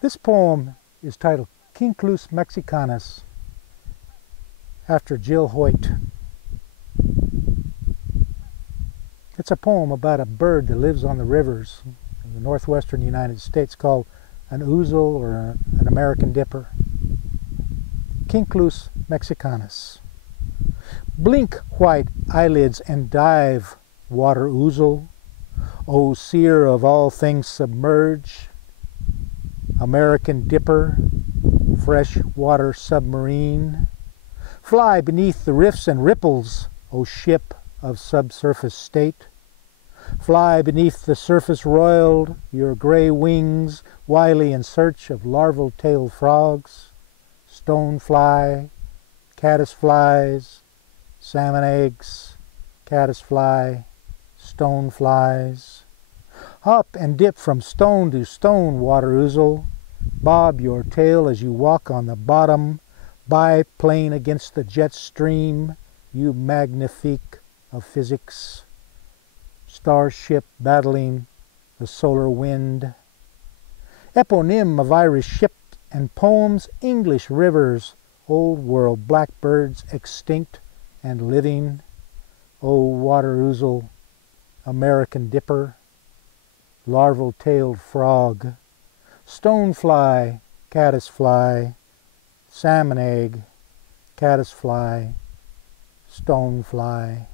This poem is titled Cinclus Mexicanus, after Jill Hoyt. It's a poem about a bird that lives on the rivers in the northwestern United States called an ouzel or an American dipper. Cinclus Mexicanus. Blink white eyelids and dive, water ouzel, O seer of all things submerge, American dipper, fresh water submarine. Fly beneath the rifts and ripples, O ship of subsurface state. Fly beneath the surface roiled, your gray wings wily in search of larval-tailed frogs, stonefly, caddisflies, salmon eggs, caddisfly, stoneflies. Hop and dip from stone to stone, water ouzel. Bob your tail as you walk on the bottom, biplane against the jet stream, you magnifique of physics. Starship battling the solar wind. Eponym of Irish ship and poems, English rivers, old world blackbirds extinct and living. O water ouzel, American dipper, larval-tailed frog, stonefly, caddisfly, salmon egg, caddisfly, stonefly.